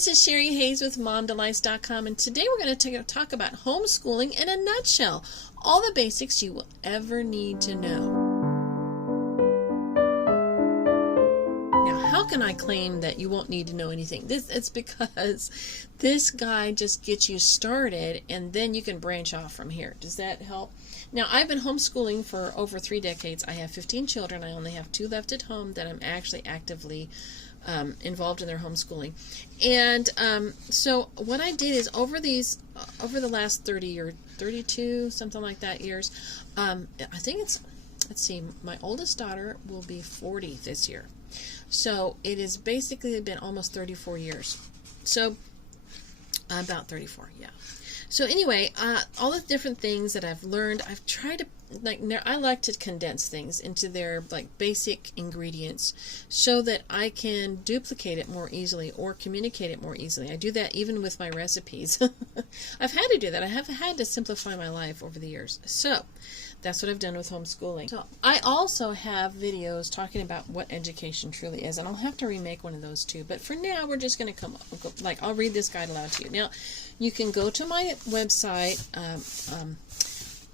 this is Sherry Hayes with MomDelights.com, and today we're going to talk about homeschooling in a nutshell. All the basics you will ever need to know. Now, how can I claim that you won't need to know anything? It's because this guide just gets you started, and then you can branch off from here. Does that help? Now, I've been homeschooling for over 3 decades. I have 15 children. I only have 2 left at home that I'm actually actively involved in their homeschooling. And so what I did is over the last 30 or 32, something like that, years, I think it's, let's see, my oldest daughter will be 40 this year. So it has basically been almost 34 years. So about 34, yeah. So anyway, all the different things that I've learned, I've tried to, I like to condense things into their basic ingredients so that I can duplicate it more easily or communicate it more easily. I do that even with my recipes. I've had to do that. I have had to simplify my life over the years. So that's what I've done with homeschooling. So I also have videos talking about what education truly is, and I'll have to remake one of those too. But for now, we're just going to I'll read this guide aloud to you. Now, you can go to my website,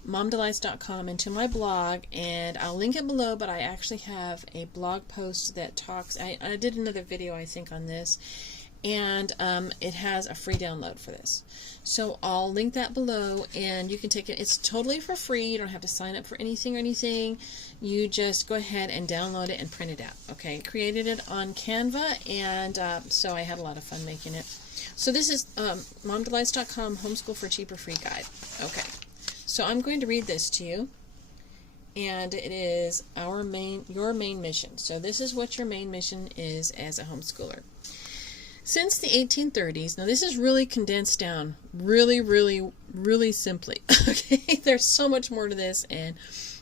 MomDelights.com, and to my blog, and I'll link it below, but I actually have a blog post that talks, I did another video, I think, on this, and it has a free download for this. So I'll link that below, and you can take it. It's totally for free. You don't have to sign up for anything or anything. You just go ahead and download it and print it out. Okay, created it on Canva, and so I had a lot of fun making it. So this is MomDelights.com Homeschool for Cheaper Free Guide. Okay, so I'm going to read this to you, and it is your main mission. So this is what your main mission is as a homeschooler. Since the 1830s, now this is really condensed down really, really, really simply. Okay, there's so much more to this, and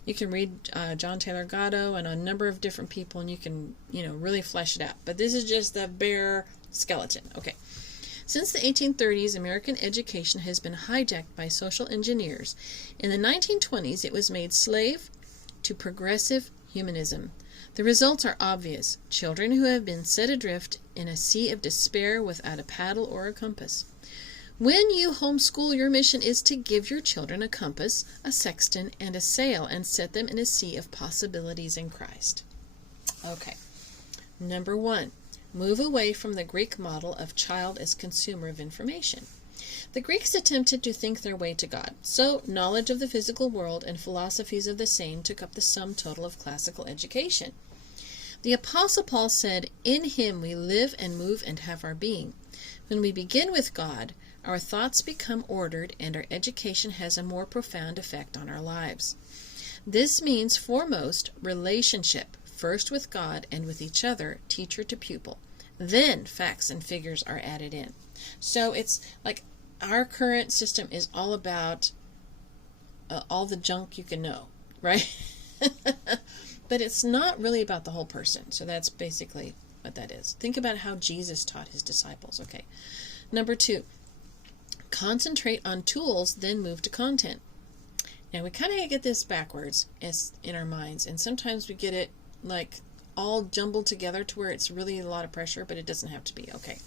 you can read John Taylor Gatto and a number of different people, and you can, really flesh it out. But this is just the bare skeleton. Okay. Since the 1830s, American education has been hijacked by social engineers. In the 1920s, it was made slave to progressive humanism. The results are obvious. Children who have been set adrift in a sea of despair without a paddle or a compass. When you homeschool, your mission is to give your children a compass, a sextant, and a sail, and set them in a sea of possibilities in Christ. Okay. Number 1. Move away from the Greek model of child as consumer of information. The Greeks attempted to think their way to God, so knowledge of the physical world and philosophies of the same took up the sum total of classical education. The Apostle Paul said, "In him we live and move and have our being." When we begin with God, our thoughts become ordered and our education has a more profound effect on our lives. This means, foremost, relationship, first with God and with each other, teacher to pupil. Then facts and figures are added in. So it's like our current system is all about all the junk you can know, right? But it's not really about the whole person. So that's basically what that is. Think about how Jesus taught his disciples. Okay. Number 2, concentrate on tools, then move to content. Now we kind of get this backwards in our minds, and sometimes we get it all jumbled together to where it's really a lot of pressure, but it doesn't have to be. Okay.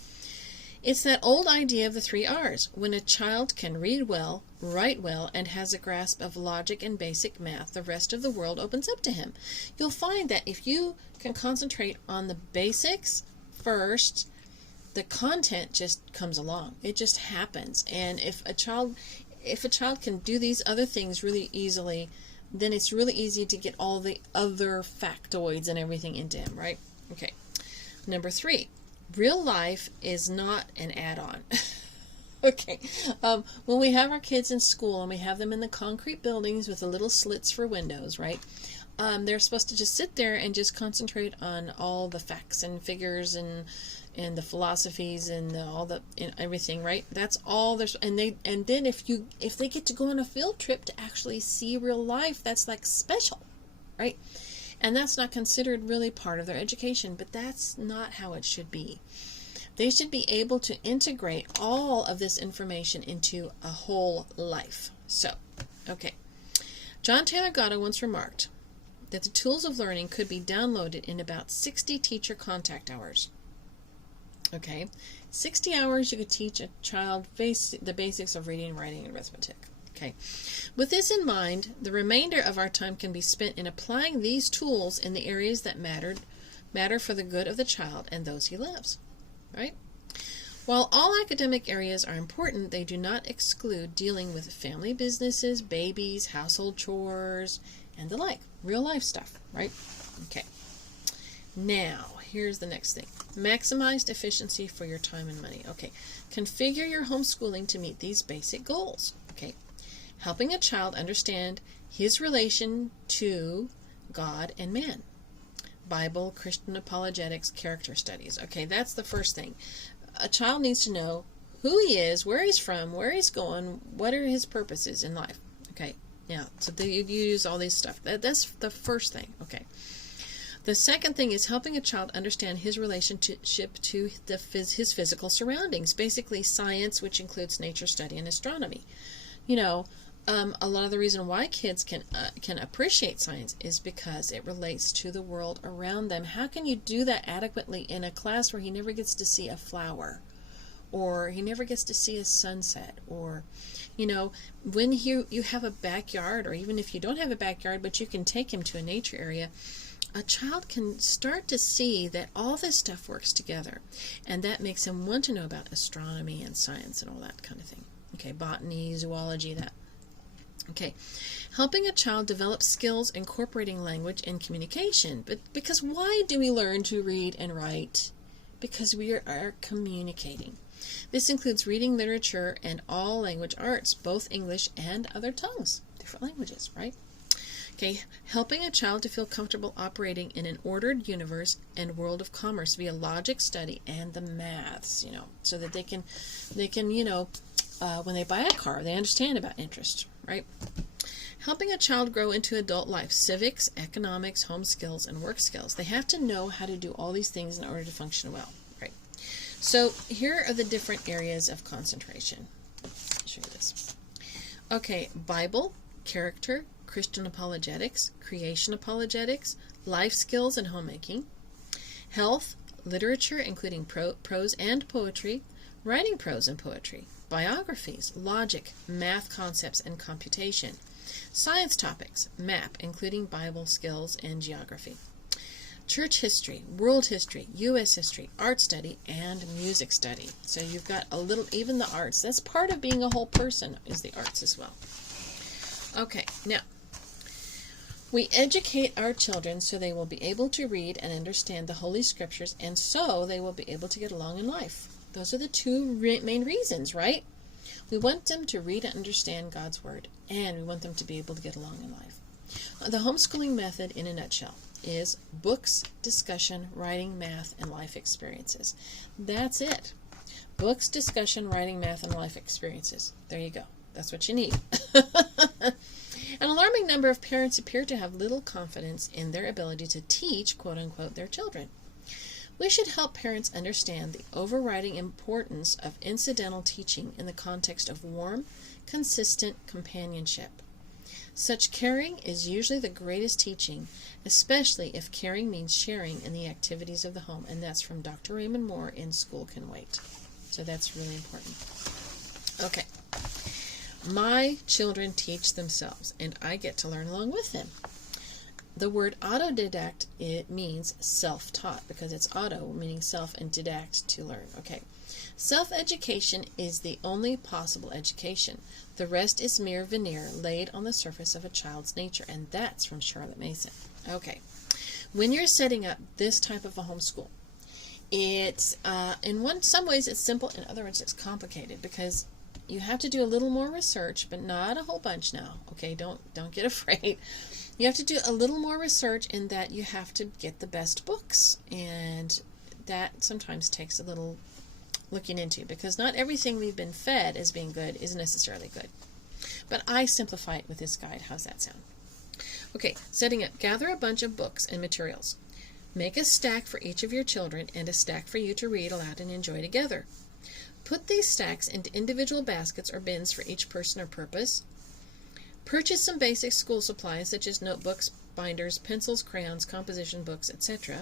It's that old idea of the 3 R's. When a child can read well, write well, and has a grasp of logic and basic math, the rest of the world opens up to him. You'll find that if you can concentrate on the basics first, the content just comes along. It just happens. And if a child can do these other things really easily, then it's really easy to get all the other factoids and everything into him, right? Okay. Number 3, real life is not an add-on. Okay. When we have our kids in school and we have them in the concrete buildings with the little slits for windows, right? They're supposed to just sit there and just concentrate on all the facts and figures and the philosophies and everything, right? That's all there's. And then if they get to go on a field trip to actually see real life, that's special, right? And that's not considered really part of their education, but that's not how it should be. They should be able to integrate all of this information into a whole life. So, okay. John Taylor Gatto once remarked that the tools of learning could be downloaded in about 60 teacher contact hours. Okay, 60 hours you could teach a child the basics of reading, writing, and arithmetic. Okay, with this in mind, the remainder of our time can be spent in applying these tools in the areas that matter for the good of the child and those he loves, right? While all academic areas are important, they do not exclude dealing with family businesses, babies, household chores, and the like. Real life stuff, right? Okay. Now, here's the next thing. Maximized efficiency for your time and money. Okay. Configure your homeschooling to meet these basic goals. Okay. Helping a child understand his relation to God and man. Bible, Christian apologetics, character studies. Okay, that's the first thing. A child needs to know who he is, where he's from, where he's going, what are his purposes in life. Okay, yeah, so you use all these stuff. That's the first thing. Okay. The second thing is helping a child understand his relationship to his physical surroundings, basically science, which includes nature study and astronomy. You know, a lot of the reason why kids can appreciate science is because it relates to the world around them. How can you do that adequately in a class where he never gets to see a flower, or he never gets to see a sunset, or, you know, when you have a backyard, or even if you don't have a backyard, but you can take him to a nature area, a child can start to see that all this stuff works together, and that makes him want to know about astronomy and science and all that kind of thing. Okay, botany, zoology, that. Okay, helping a child develop skills incorporating language and communication. But because why do we learn to read and write? Because we are communicating. This includes reading literature and all language arts, both English and other tongues, different languages, right? Okay, helping a child to feel comfortable operating in an ordered universe and world of commerce via logic, study, and the maths, you know, so that they can, you know, when they buy a car, they understand about interest, right? Helping a child grow into adult life, civics, economics, home skills, and work skills. They have to know how to do all these things in order to function well, right? So here are the different areas of concentration. I'll show you this. Okay, Bible, character, Christian apologetics, creation apologetics, life skills and homemaking, health, literature including prose and poetry, writing prose and poetry, biographies, logic, math concepts and computation, science topics, map including Bible skills and geography, church history, world history, U.S. history, art study, and music study. So you've got a little, even the arts. That's part of being a whole person, is the arts as well. Okay, now, we educate our children so they will be able to read and understand the Holy Scriptures, and so they will be able to get along in life. Those are the two main reasons, right? We want them to read and understand God's Word, and we want them to be able to get along in life. The homeschooling method, in a nutshell, is books, discussion, writing, math, and life experiences. That's it. Books, discussion, writing, math, and life experiences. There you go. That's what you need. An alarming number of parents appear to have little confidence in their ability to teach, quote-unquote, their children. We should help parents understand the overriding importance of incidental teaching in the context of warm, consistent companionship. Such caring is usually the greatest teaching, especially if caring means sharing in the activities of the home. And that's from Dr. Raymond Moore in School Can Wait. So that's really important. Okay. My children teach themselves, and I get to learn along with them. The word autodidact, it means self-taught, because it's auto, meaning self, and didact, to learn. Okay. Self-education is the only possible education. The rest is mere veneer laid on the surface of a child's nature, and that's from Charlotte Mason. Okay. When you're setting up this type of a homeschool, it's, in some ways it's simple, in other words it's complicated, because you have to do a little more research, but not a whole bunch now. Okay, don't get afraid. You have to do a little more research in that you have to get the best books, and that sometimes takes a little looking into, because not everything we've been fed as being good is necessarily good. But I simplify it with this guide. How's that sound? Okay, setting up. Gather a bunch of books and materials. Make a stack for each of your children and a stack for you to read aloud and enjoy together. Put these stacks into individual baskets or bins for each person or purpose. Purchase some basic school supplies such as notebooks, binders, pencils, crayons, composition books, etc.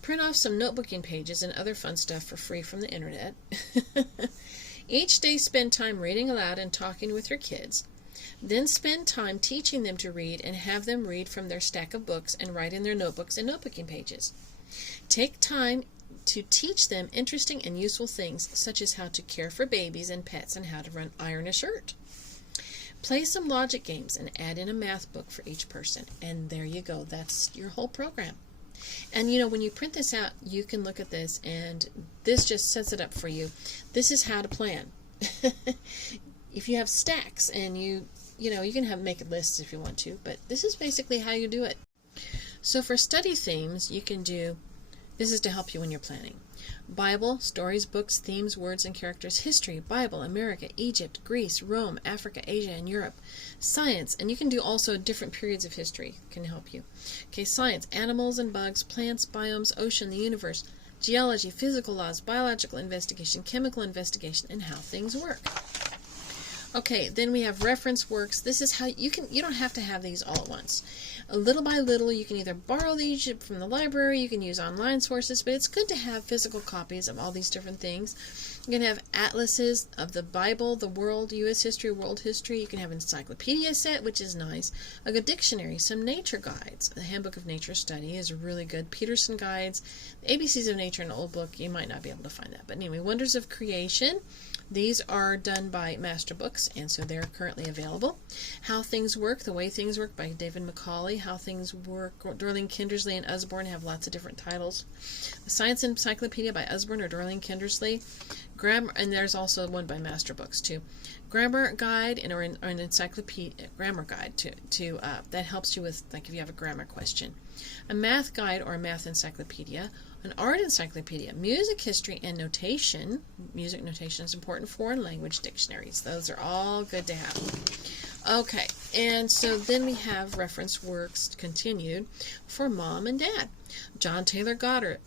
Print off some notebooking pages and other fun stuff for free from the internet. Each day spend time reading aloud and talking with your kids. Then spend time teaching them to read and have them read from their stack of books and write in their notebooks and notebooking pages. Take time to teach them interesting and useful things such as how to care for babies and pets and how to iron a shirt. Play some logic games and add in a math book for each person. And there you go. That's your whole program. And when you print this out, you can look at this and this just sets it up for you. This is how to plan. If you have stacks and you can make lists if you want to, but this is basically how you do it. So for study themes, you can do, this is to help you when you're planning. Bible, stories, books, themes, words, and characters. History, Bible, America, Egypt, Greece, Rome, Africa, Asia, and Europe. Science, and you can do also different periods of history, can help you. Okay, science, animals and bugs, plants, biomes, ocean, the universe, geology, physical laws, biological investigation, chemical investigation, and how things work. Okay, then we have reference works. This is how you don't have to have these all at once. Little by little, you can either borrow these from the library, you can use online sources, but it's good to have physical copies of all these different things. You can have atlases of the Bible, the world, U.S. history, world history. You can have an encyclopedia set, which is nice. A good dictionary, some nature guides. The Handbook of Nature Study is really good. Peterson guides, the ABCs of Nature, an old book. You might not be able to find that. But anyway, Wonders of Creation. These are done by Master Books, and so they're currently available. How Things Work, The Way Things Work by David Macaulay. How Things Work, Dorling Kindersley and Usborne have lots of different titles. The Science Encyclopedia by Usborne or Dorling Kindersley. Grammar, and there's also one by Master Books too. Grammar guide or an encyclopedia, grammar guide to that helps you with, like, if you have a grammar question. A math guide or a math encyclopedia. An art encyclopedia, music history and notation. Music notation is important. Foreign language dictionaries. Those are all good to have. Okay, and so then we have reference works continued for mom and dad. John Taylor Gatto,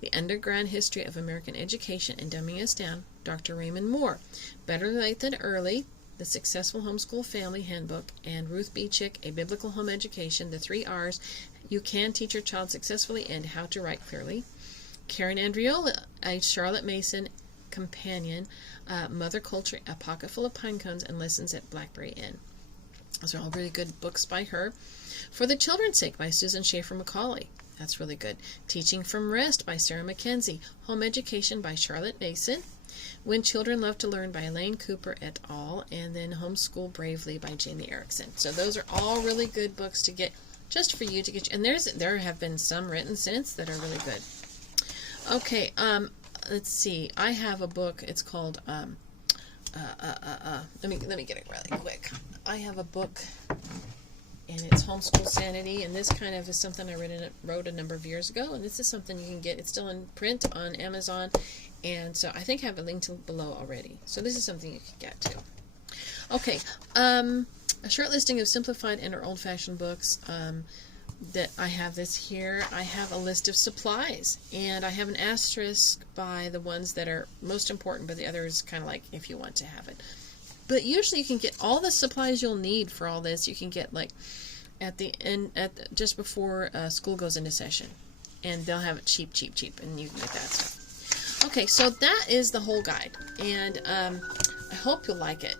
The Underground History of American Education and Dumbing Us Down. Dr. Raymond Moore, Better Late Than Early, The Successful Homeschool Family Handbook, and Ruth B. Chick, A Biblical Home Education, The 3 R's You Can Teach Your Child Successfully and How to Write Clearly. Karen Andriola, a Charlotte Mason companion, Mother Culture, A Pocket Full of Pine Cones, and Lessons at Blackberry Inn. Those are all really good books by her. For the Children's Sake by Susan Schaefer Macaulay. That's really good. Teaching from Rest by Sarah Mackenzie. Home Education by Charlotte Mason. When Children Love to Learn by Elaine Cooper et al. And then Homeschool Bravely by Jamie Erickson. So those are all really good books to get just for you to get. And there have been some written since that are really good. Okay, let's see. I have a book. It's called let me get it really quick. I have a book, and it's Homeschool Sanity, and this kind of is something I wrote a number of years ago, and this is something you can get. It's still in print on Amazon, and so I think I have a link to below already. So this is something you can get too. Okay, a short listing of simplified and or old-fashioned books. That I have this here. I have a list of supplies, and I have an asterisk by the ones that are most important, but the others kind of like if you want to have it. But usually you can get all the supplies you'll need for all this. You can get like at the end, just before school goes into session, and they'll have it cheap, and you can get that stuff. Okay, so that is the whole guide, and I hope you'll like it.